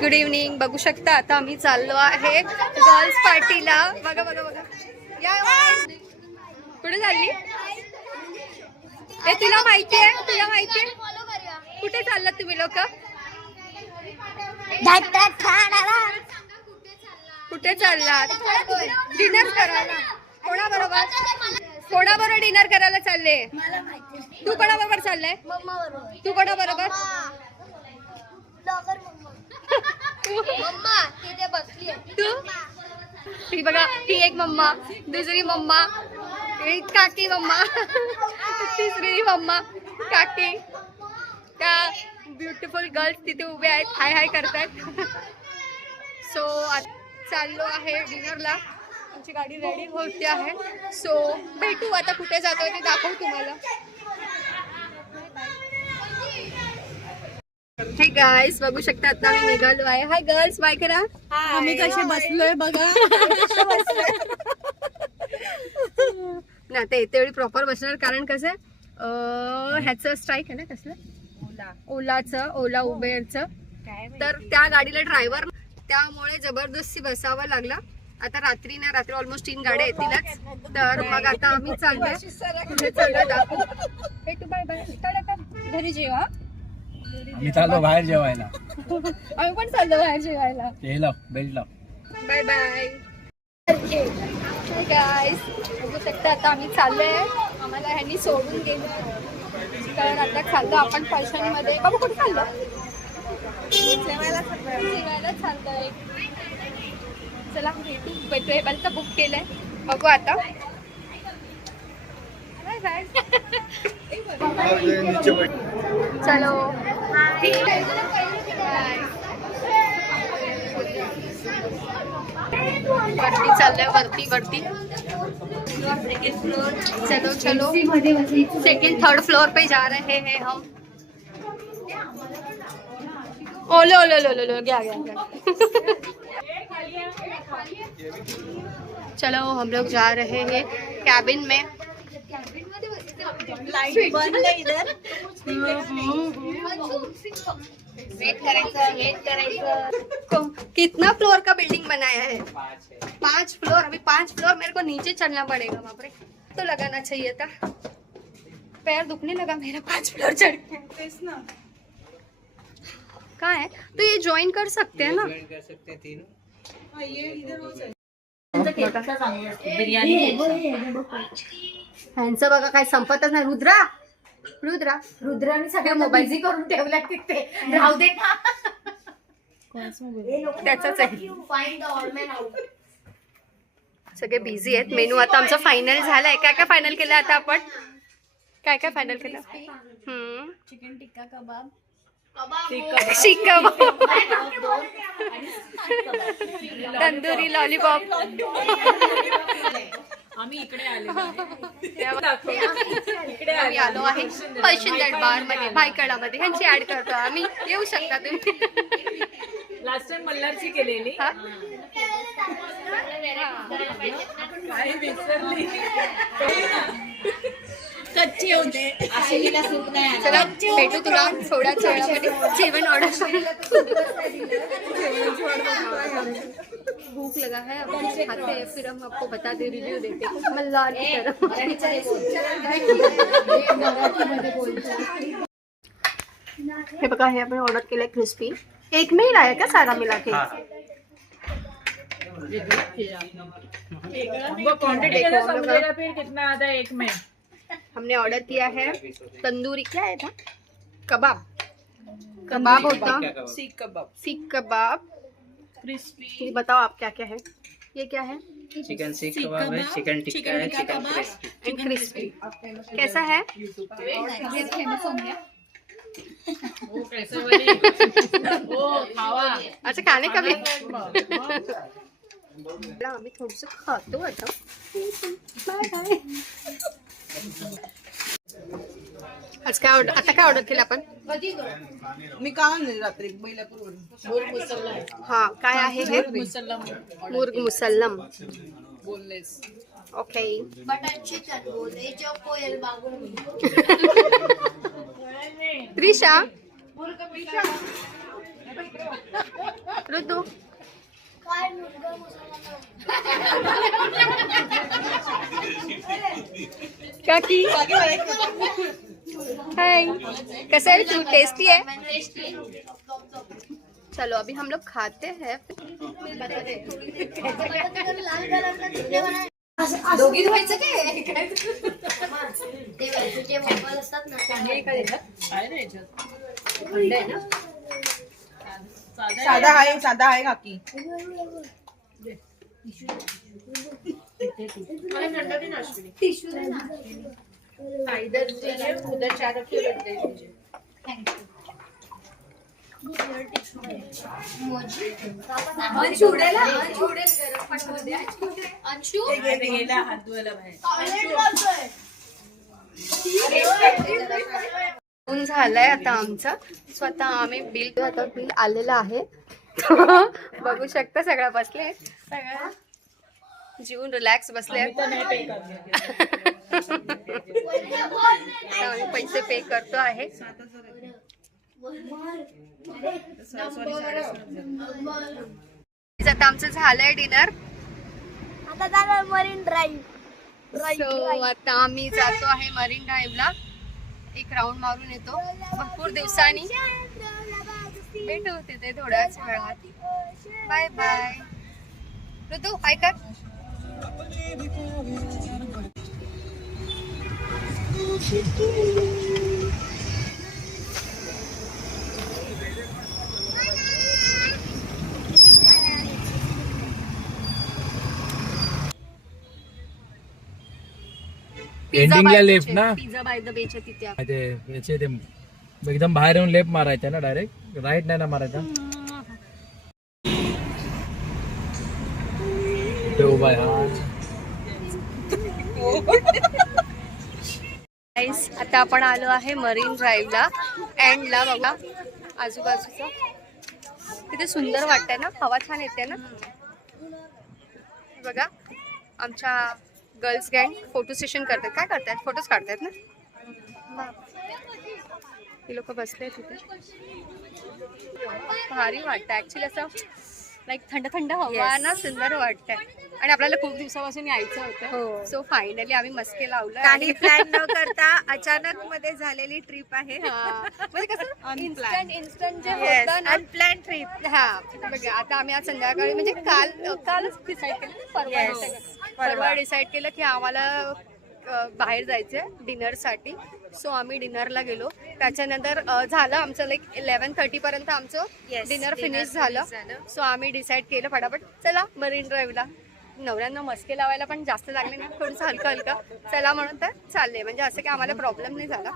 Good evening बघू शकता आता आम्ही चाललो आहे गर्ल्स पार्टीला बघा बघा बघा. या. कुठे चालली? ए तुला माहिती आहे? तुला माहिती आहे? कुठे चाललात तुम्ही लोक? कुठे चाललात? डिनर करायला. कोणाबरोबर? कोणाबरोबर डिनर करायला चालले? तू कोणाबरोबर चाललंय? तू कोणाबरोबर? तू? ही बघा ही एक मम्मा दुसरी मम्मा एक काकी मम्मा तिसरी मम्मा काकी. त्या ब्युटिफुल गर्ल्स तिथे उभे आहेत हाय हाय करतात सो चाललो आहे डिनरला आमची गाडी रेडी होते आहे. सो भेटू आता कुठे जातोय ते दाखवू तुम्हाला. हे गाईस बघू शकता आता आम्ही निघालो आहे. हाय गर्ल्स बाय करा. आम्ही कसे बसलोय बघा. ना ते येते वेळी प्रॉपर बसणार कारण कसं आहे, अं, ह्याचं स्ट्राईक आहे ना कसलं? ओलाचं ओला उबेरचं. तर त्या गाडीला ड्रायव्हर त्यामुळे जबरदस्ती बसावं लागला. आता रात्री ना रात्री ऑलमोस्ट तीन गाड्या येतीलच. तर मग आता आम्ही चाललोय. कुठे चाललोय दाखवू. Bye bye. घरी जेवा मी चाललो बाहेर जेवायला. आम्ही पण चाललो बाहेर जेवायला. ते लाव बेल्ट लाव. बाय बाय गाईस बघू शकता आता आम्ही चाललोय. आम्हाला ह्यांनी सोडून गेलं तर आता आपण फॅशनमध्ये बाबा कुठे चाललो जेवायला चाललोय. चला भेटू बुक केलंय. बघू आता. बाय बाय चलो. वरती चाललंय वरती वरती चलो चलो। सेकंड थर्ड फ्लोर पे जा रहे हैं हम। ओलो ओलो लो लो लो गया गया चलो, हम लोग जा रहे हैं कैबिन में। लाईट बंद आहे इधर। वेट करायचं वेट करायचं कितना फ्लोर का बिल्डिंग बनाया है? पाँच फ्लोर अभी पाँच फ्लोर मेरे को नीचे चलना पड़ेगा बाप रे तो लगाना चाहिए था। पैर दुखने लगा मेरा पाँच फ्लोर चढ़ के। कहाँ है? तो ये ज्वाइन कर सकते हैं ना? हा, ये इधर हो जाए. ह्यांचं बघा काय संपतच नाही. रुद्रा रुद्रा रुद्राने सगळ्या मोबाईल करून ठेवल्या तिथे. राहू दे ना. त्याचाच आहे. Find the all man out सगळे बिझी आहेत. मेनू आता आमचा फायनल झालाय. काय काय फायनल केलं आता आपण? काय काय फायनल केलं? हम्म. Chicken tikka kebab seekh kebab tandoori lollipop आम्ही इकडे आले आम्ही आलो आहे. पैशनगड बारमध्ये भायकडामध्ये ह्यांची ऍड करतो. आम्ही येऊ शकता तुम्ही. लास्ट टाइम मल्हारची केलेली. हा? काय विसरली. कच्चे होते. आशेला सूट नाही चला भेटू तुला थोड्याच वेळामध्ये जेवण ऑर्डर. भूख लगा है अब कुछ खाते हैं फिर हम आपको बताते रिव्यू देते मल्हार की तरफ़। हे बघा हे आपण ऑर्डर केलंय क्रिस्पी एक मेल आहे का सारा मिला के? वो क्वांटिटी का हम लोग- समझेगा फिर कितना आता है एक में। हमने ऑर्डर किया है तंदूरी क्या है था? कबाब। कबाब होता। सीख कबाब। सीख कबाब। क्रिस्पी बताओ आप क्या क्या है? ये क्या है? चिकन सीख कबाब है चिकन टिक्का है चिकन क्रिस्पी एंड क्रिस्पी कैसा है? कैसे वाली ओ खावा अच्छा खाने का भी। आम्ही थोडस खातो आता बाय बाय आज काय ऑर्डर आता काय ऑर्डर केलं आपण? मी का रात्री बैलापूर हा काय आहे हे? मुर्ग मुसल्लम. बोललेस ओके त्रिशा? ऋतू? काकी? हाय कैसा है तू टेस्टी है चलो अभी हम लोग खाते हैं दोघी धुवायचं काय ते वरचे मोबाईल असतात ना काय रे याच्यात? अंडे ना? साधं आहे. साधा आहे साधा आहे काकी हा, इधर तुझे, उधर चार रखे हुए दे दीजिए. अंशू उडेल अंशू उडेल गरम पाण्यामध्ये. अंशू आता गेला हात धुवायला बाहेर. ऊन झालंय आता आमचं. स्वतः आम्ही बिल आता बिल आलेलं आहे. बघू शकता सगळं बसले. सगळं. जीवन रिलॅक्स बसले. आता आम्ही पैसे पे करतो आहे. आता आमचं झालंय डिनर आता जाणार मरीन ड्राईव्ह आता आम्ही जातो आहे मरीन ड्राईव्हला एक राऊंड मारून येतो. भरपूर दिवसांनी. भेटू तिथे थोड्याच वेळात. बाय बाय ऋतू हाय कर एंडिंगला लेफ्ट ना पिझ्झा बाय द बेच्या तिथे आपण. ते याचे ते एकदम बाहेर येऊन लेफ्ट मारायचा ना डायरेक्ट राईट नाही ना मारायचा ते उभा आहे हा. आता आपण आलो आहे मरीन ड्राईव्हला एंडला बघा आजूबाजूचं. तिथे सुंदर वाटतंय ना? हवा छान येते ना? बघा आमच्या गर्ल्स गँग फोटो सेशन करतात. काय करतात फोटोज काढतात ना? ही लोक बसले तिथे भारी वाटतं ऍक्च्युली असं लाईक थंड थंड हवा ना सुंदर वाटतंय. आणि आपल्याला खूप दिवसापासून यायचं होतं. सो फायनली आम्ही मस्के लावलं काही प्लॅन न करता अचानक मध्ये झालेली ट्रिप आहे. म्हणजे कसं इन्स्टंट इन्स्टंट जे होतं ना अनप्लॅन ट्रिप हा. बघा आता आम्ही आज संध्याकाळी म्हणजे काल कालच डिसाईड केलं परवा डिसाईड केलं. की आम्हाला बाहेर जायचंय डिनरसाठी. सो आम्ही डिनरला गेलो. त्याच्यानंतर झालं आमचं लाईक इलेव्हन थर्टी पर्यंत आमचं डिनर फिनिश झालं. सो आम्ही डिसाईड केलं फटाफट चला मरीन ड्राईव्हला नवऱ्यांना मस्के लावायला पण जास्त लागले नाही थोडंसं हलकं हलकं. चला म्हणून तर चालले. म्हणजे असं की आम्हाला प्रॉब्लेम नाही झाला.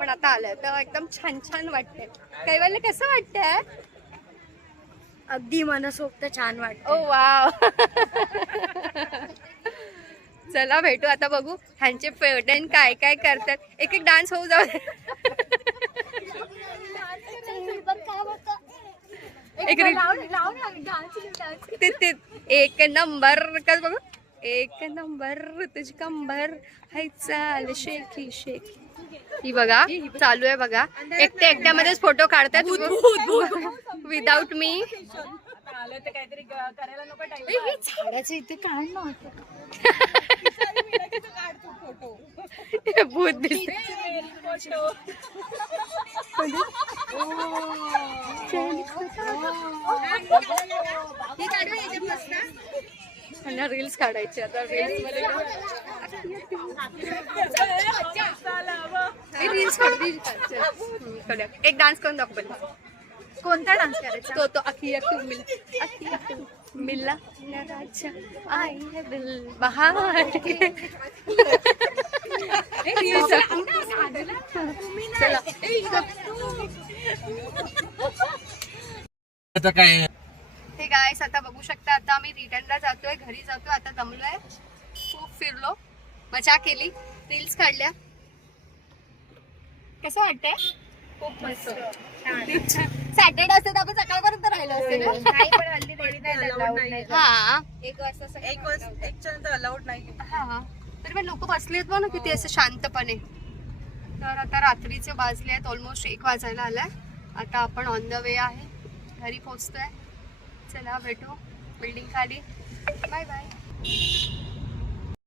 पण आता आलंय तर एकदम छान छान वाटतंय. काही वेळेला कसं वाटतंय? अगदी मनसोक्त छान वाटत ओ वाव. चला भेटू आता बघू. ह्यांचे फेवरेट काय काय करतात. एक एक डान्स होऊ जाऊ दे. एक ते- एक नंबर कस बघू? एक नंबर तुझी कंबर. हाय चाल शेकी शेकी. ही बघा चालू आहे बघा. एकट्या एकट्यामध्येच फोटो काढतात विदाऊट मी आता आलं तर काहीतरी क- करायला नको टाइम झाडाचं इथे नव्हतं भूत दिसते रील्स काढायचे आता रील्समध्ये रील्स एक डान्स करून दाखव. कोणता डान्स करायचा? तो तो अखिया तू मिल अखिया तू मिला ना राजा आई है दिल. बहार. के चला. आता काय गायस आता बघू शकता आता आम्ही रिटर्नला जातोय घरी जातोय आता दमलोय. खूप फिरलो मजा केली रील्स काढल्या. कसं वाटतंय? खूप मस्त. सॅटर्डे असते तर आपण सकाळपर्यंत राहिलो असते ना? नाही. हा. एक वाजता एक वाजता एकच्या नंतर अलाउड नाही. हा. तरी पण लोक बसले आहेत ना किती असं शांतपणे. तर आता रात्रीचे वाजले आहेत ऑलमोस्ट एक वाजायला आलाय. आता आपण ऑन द वे आहे. घरी पोचतोय चला भेटू. बिल्डिंग खाली. Bye bye